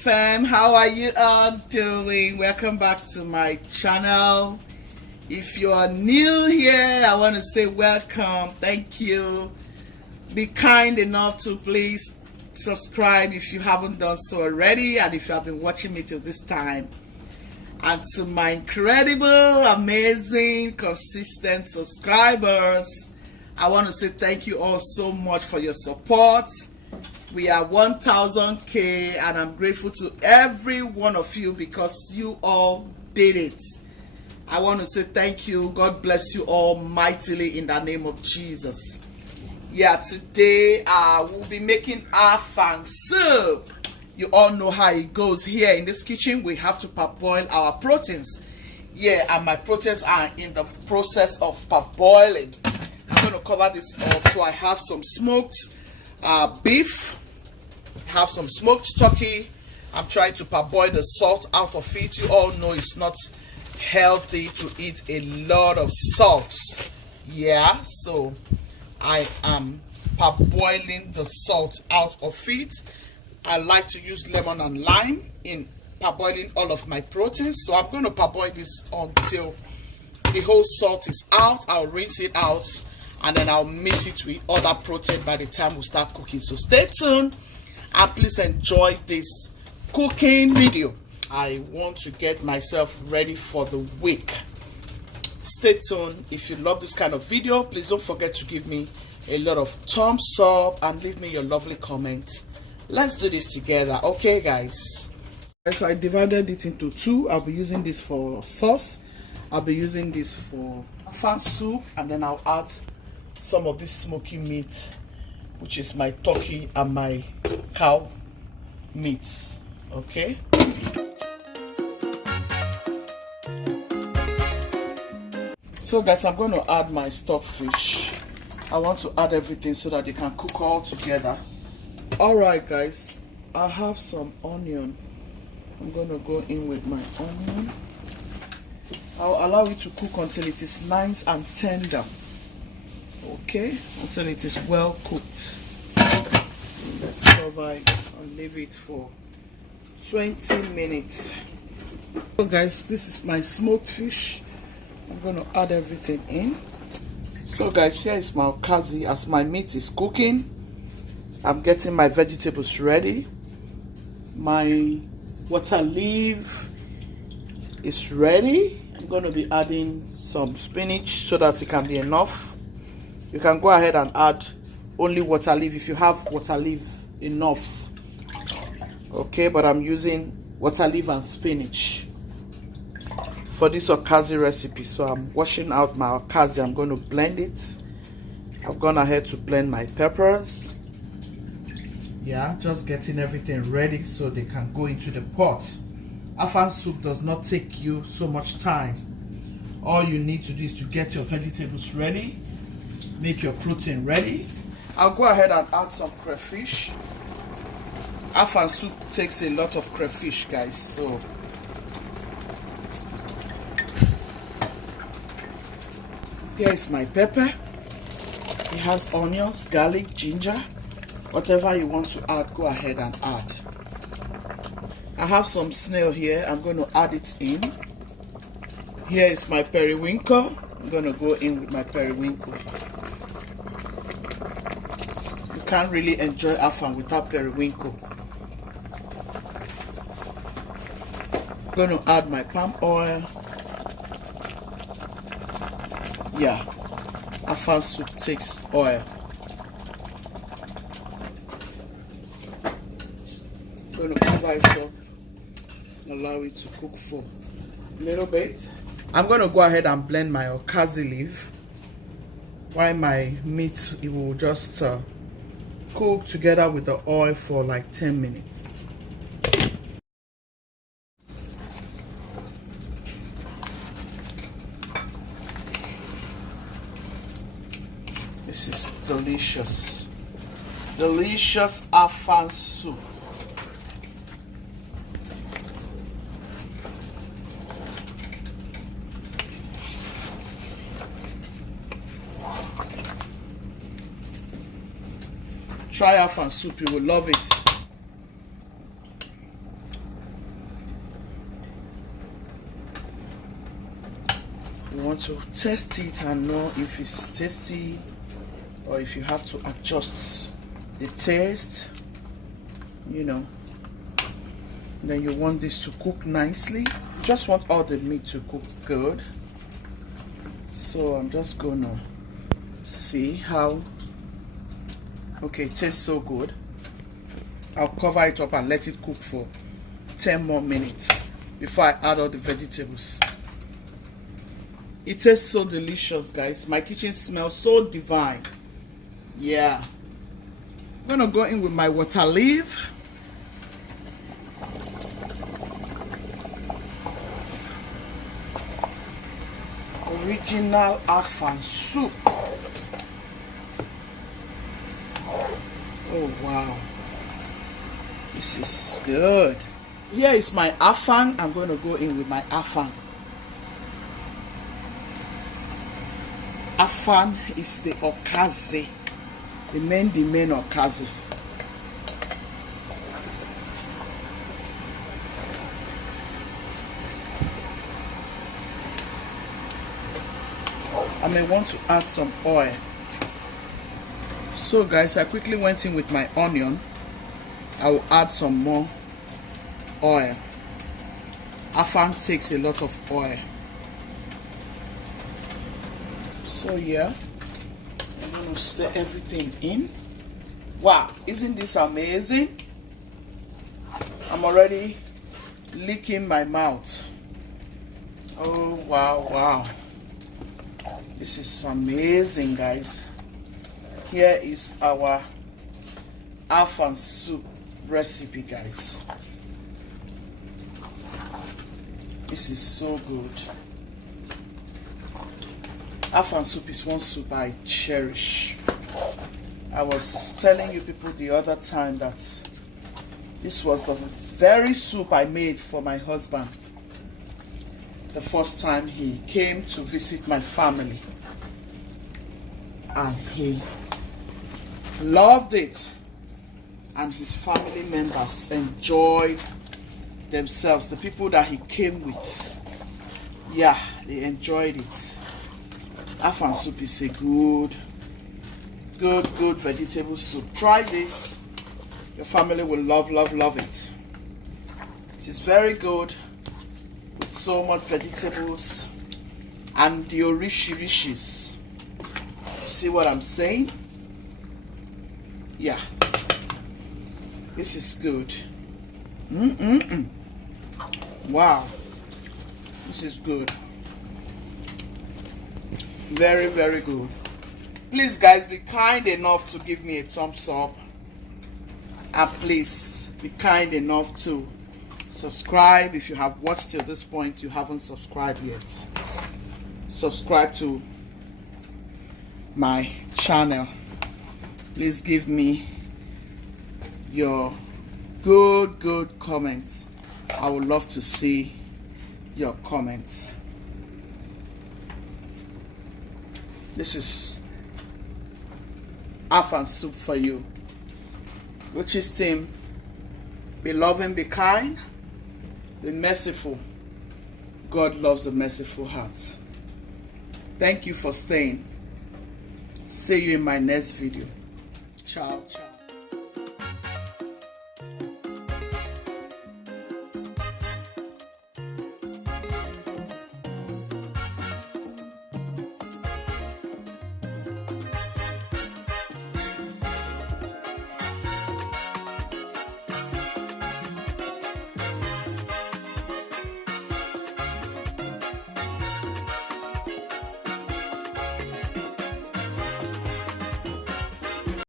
fam, how are you all doing? Welcome back to my channel. If you are new here, I want to say welcome. Thank you. Be kind enough to please subscribe if you haven't done so already, and if you have been watching me till this time. And to my incredible, amazing, consistent subscribers, I want to say thank you all so much for your support. We are 1000K, and I'm grateful to every one of you because you all did it. I want to say thank you. God bless you all mightily in the name of Jesus. Yeah, today we'll be making Afang soup. You all know how it goes here in this kitchen. We have to parboil our proteins. Yeah, and my proteins are in the process of parboiling. I'm going to cover this up. So I have some smoked beef, have some smoked turkey. I'm trying to parboil the salt out of it. You all know it's not healthy to eat a lot of salt. Yeah, so I am parboiling the salt out of it. I like to use lemon and lime in parboiling all of my proteins. So I'm going to parboil this until the whole salt is out. I'll rinse it out and then I'll mix it with other protein by the time we start cooking. So stay tuned and please enjoy this cooking video. I want to get myself ready for the week. Stay tuned. If you love this kind of video, please don't forget to give me a lot of thumbs up and leave me your lovely comments. Let's do this together, okay guys? So I divided it into two. I'll be using this for sauce, I'll be using this for Afang soup, and then I'll add some of this smoky meat, which is my turkey and my cow meat. Okay, so guys, I'm going to add my stockfish. I want to add everything so that they can cook all together. Alright guys, I have some onion. I'm going to go in with my onion. I'll allow it to cook until it is nice and tender. Okay, until it is well cooked. Let's cover it and leave it for 20 minutes. So guys, this is my smoked fish. I'm going to add everything in. So guys, here is my Okazi. As my meat is cooking, I'm getting my vegetables ready. My water leaf is ready. I'm going to be adding some spinach so that it can be enough. You can go ahead and add only water leaf if you have water leaf enough. Okay, but I'm using water leaf and spinach for this Okazi recipe. So I'm washing out my Okazi. I'm going to blend it. I've gone ahead to blend my peppers. Yeah, just getting everything ready so they can go into the pot. Afang soup does not take you so much time. All you need to do is to get your vegetables ready, make your protein ready. I'll go ahead and add some crayfish. Afang soup takes a lot of crayfish, guys. So here is my pepper. It has onions, garlic, ginger. Whatever you want to add, go ahead and add. I have some snail here. I'm going to add it in. Here is my periwinkle. I'm going to go in with my periwinkle. You can't really enjoy Afang without periwinkle. I'm going to add my palm oil. Yeah, Afang soup takes oil. Going to cover it up, allow it to cook for a little bit. I'm going to go ahead and blend my Okazi leaf while my meat, it will just cook together with the oil for like 10 minutes. This is delicious, delicious Afang soup. Try Afang soup, you will love it. want to test it and know if it's tasty or if you have to adjust the taste, you know. Then you want this to cook nicely. You just want all the meat to cook good. So I'm just gonna see how. Okay, it tastes so good. I'll cover it up and let it cook for 10 more minutes before I add all the vegetables. It tastes so delicious, guys. My kitchen smells so divine. Yeah. I'm gonna go in with my water leaf. Original Afang soup. Oh wow, this is good. Here is my Afang. I'm going to go in with my Afang. Afang is the Okazi, the main Okazi. I may want to add some oil. So guys, I quickly went in with my onion. I will add some more oil. Afang takes a lot of oil. So yeah, I'm going to stir everything in. Wow, isn't this amazing? I'm already licking my mouth. Oh wow, wow. This is amazing, guys. Here is our Afang soup recipe, guys. This is so good. Afang soup is one soup I cherish. I was telling you people the other time that this was the very soup I made for my husband the first time he came to visit my family, and he loved it, and his family members enjoyed themselves. The people that he came with, yeah, they enjoyed it. Afang soup is a good vegetable soup. Try this. Your family will love it. It is very good with so much vegetables and the orishirishis. See what I'm saying? Yeah, this is good. Wow, this is good. Very good. Please guys, be kind enough to give me a thumbs up, and please be kind enough to subscribe. If you have watched till this point, you haven't subscribed yet, subscribe to my channel. Please give me your good comments. I would love to see your comments. This is Afang soup for you. Which is team, be loving, be kind, be merciful. God loves a merciful heart. Thank you for staying. See you in my next video. Ciao.